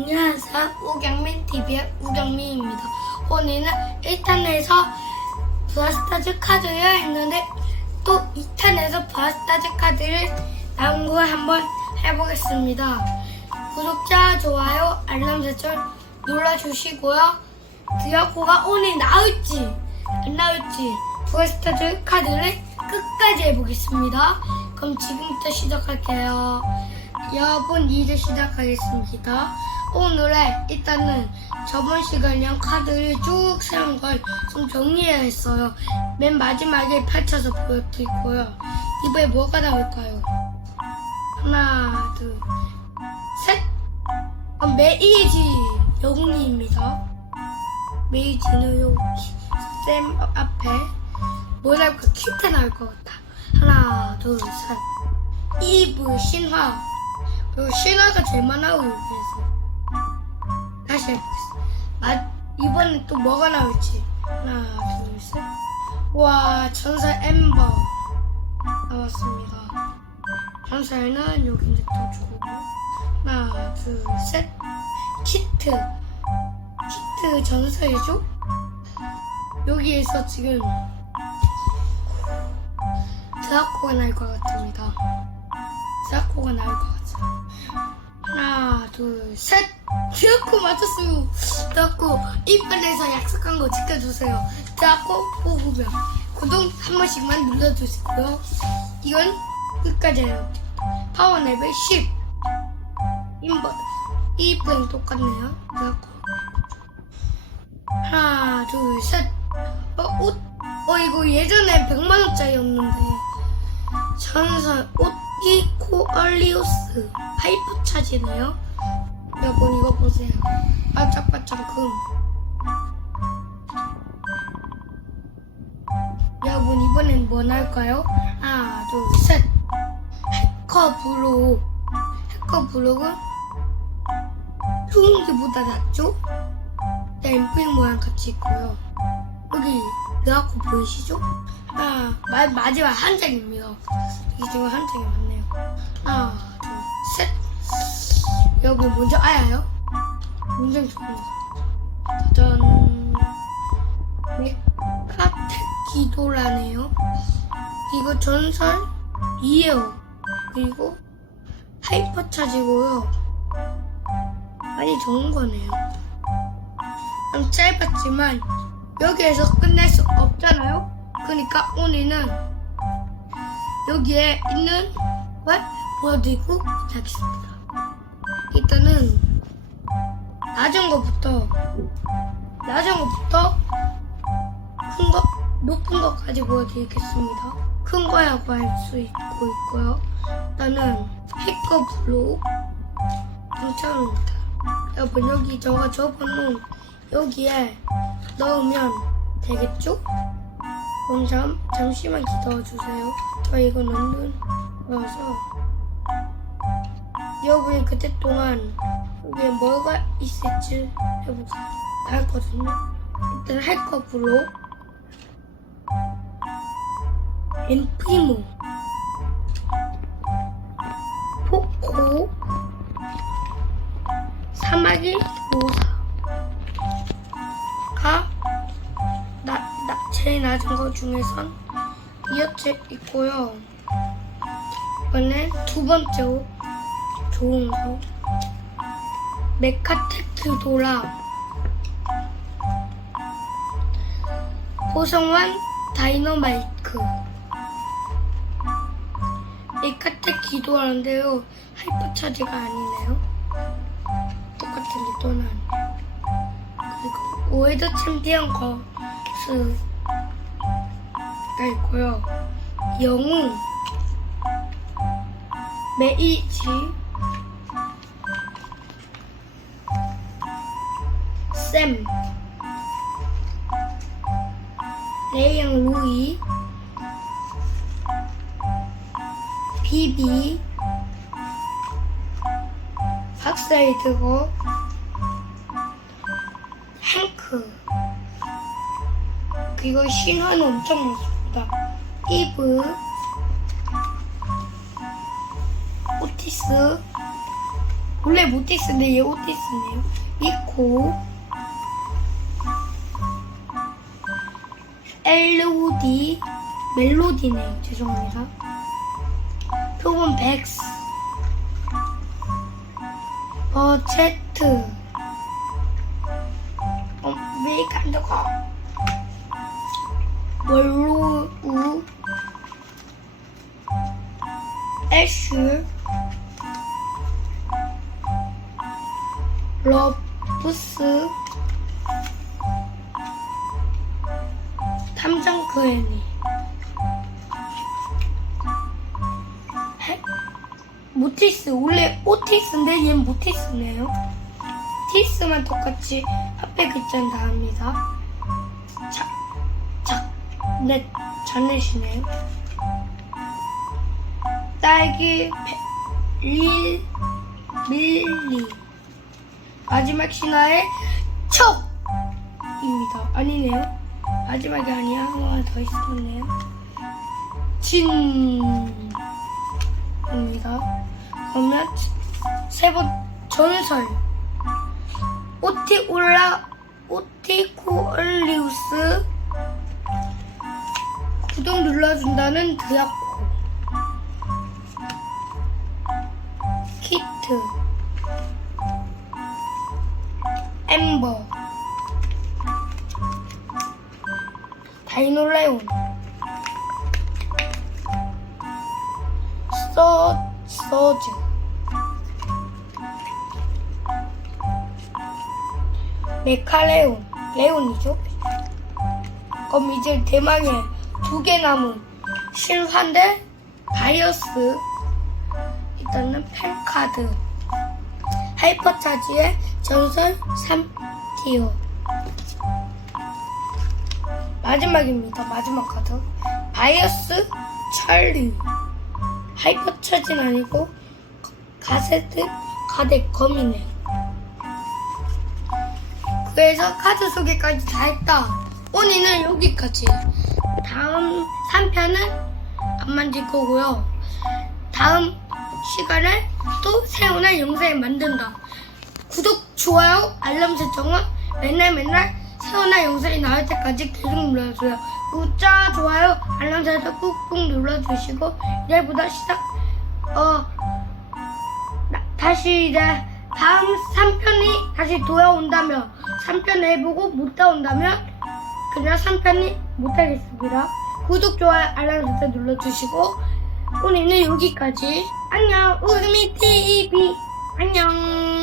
안녕하세요. 우경민 TV의 우경민입니다. 오늘은 1탄에서 브라스타즈 카드를 했는데 또 2탄에서 브라스타즈 카드를 나온 걸 한번 해보겠습니다. 구독자, 좋아요, 알람 설정 눌러주시고요. 드라코가 오늘 나올지 안 나올지 브라스타즈 카드를 끝까지 해보겠습니다. 그럼 지금부터 시작할게요. 여러분 이제 시작하겠습니다. 오늘의 일단은 저번 시간이랑 카드를 쭉 세운 걸 좀 정리해야 했어요. 맨 마지막에 펼쳐서 보여드리고요. 이번에 뭐가 나올까요? 하나, 둘, 셋! 어, 메이지 영웅입니다. 메이지는 여기 쌤 앞에 뭐 나올까? 큐트 나올 것 같다. 하나, 둘, 셋. 이브 신화 그리고 신화가 제일 많아요 여기 해보겠습니다 마, 이번엔 또 뭐가 나올지. 하나 둘 셋 와 전설 엠버 나왔습니다. 전설은 여기 이제 또 주고 하나 둘 셋. 키트. 키트 전설이죠? 여기에서 지금 드라코가 날 것 같습니다. 드라코가 나올 것 같아요. 하나, 둘, 셋! 드라코 맞췄어요. 드라코 이번에서 약속한 거 지켜주세요. 드라코 뽑으면 구독 한 번씩만 눌러주시고요. 이건 끝까지 해요. 파워레벨 10. 인버, 이번엔 똑같네요. 드라코. 하나, 둘, 셋. 어, 옷. 어, 이거 예전에 100만 원짜리였는데. 전설 옷기 코얼리우스 하이퍼 차지네요. 이거 보세요. 반짝반짝 금. 여러분 이번엔 뭐 나올까요? 하나 둘 셋. 해커 블록. 해커 블록은 흉기보다 낫죠? 엠플 모양 같이 있고요. 여기 드라코 보이시죠? 하나, 마, 마지막 한 장입니다. 이 중에 한 장이 많네요. 하나, 둘, 셋. 여러분 먼저 알아요? 굉장히 거. 짜잔. 메카텍 기도라네요. 이거 전설 2에요. 그리고 하이퍼 차지고요. 많이 좋은 거네요. 좀 짧았지만 여기에서 끝낼 수 없잖아요. 그러니까 오늘은 여기에 있는 걸 보여드리고 하겠습니다. 일단은 낮은 거부터 낮은 거부터 큰 거, 높은 거까지 보여드리겠습니다. 큰 거라고 할 수 있고 있고요. 일단은 해커 블록 괜찮습니다. 여러분 여기 저가 접어놓은 여기에 넣으면 되겠죠? 그럼 잠, 잠시만 기다려주세요. 저 이거 넣는 거라서 여러분이 그때 동안 여기에 뭐가 있을지 해보세요. 알거든요. 일단 할거 블로 엠프리모 포코 사마귀 모사가 나, 나, 제일 낮은 거 중에선 이어체 있고요. 이번엔 두 번째로 좋은 거 메카테크 도라 보성원 다이너마이크. 메카테크 기도하는데요. 하이퍼 차지가 아니네요. 똑같은 기도는 그리고 월드 챔피언 거스가 있고요. 영웅. 메이지 샘 레이랑 루이. 비비. 박사이드고. 행크. 그리고 신화는 엄청 많습니다. 이브, 오티스, 원래 모티스인데 얘 오티스네요. 이코 LOD 멜로디네요. 죄송합니다. 표본 백스 버체트 어, 왜 이렇게 안 적어? 월로우 애쉬 러브스 그애니. 해- 모티스 원래 오티스인데 얘는 모티스네요. 티스만 똑같이 합백 글자는 다 합니다. 자, 자, 넷, 자넷이네요. 딸기 페- 릴 밀리. 마지막 신화의 척입니다. 아니네요. 마지막이 아니야. 하나 더 있었네요. 진입니다. 그러면 세 번 전설 오티올라 오티코얼리우스 구독 눌러준다는 드야코 키트 엠버 다이노레온 서 서즈 메카레온. 레온이죠? 그럼 이제 대망의 두 개 남은 실화인데 바이어스. 일단은 펜카드. 하이퍼차지의 전설 3티어 마지막입니다. 마지막 카드. 바이어스 찰리. 하이퍼차지는 아니고 가세트 가덱 검이네. 그래서 카드 소개까지 다 했다. 오늘은 여기까지. 다음 3편은 안 만질 거고요. 다음 시간에 또 새로운 영상을 만든다. 구독, 좋아요, 알람 설정은 맨날 맨날 새로운 영상이 나올 때까지 계속 눌러주세요. 구독자, 좋아요, 알람 설정 꾹꾹 눌러주시고 이제부터 시작, 어, 나- 다시 이제 다음 3편이 다시 돌아온다면 3편 해보고 못 나온다면 그냥 3편이 못하겠습니다. 구독, 좋아요, 알람 설정 눌러주시고 오늘은 여기까지. 안녕, 우금이 TV. 안녕.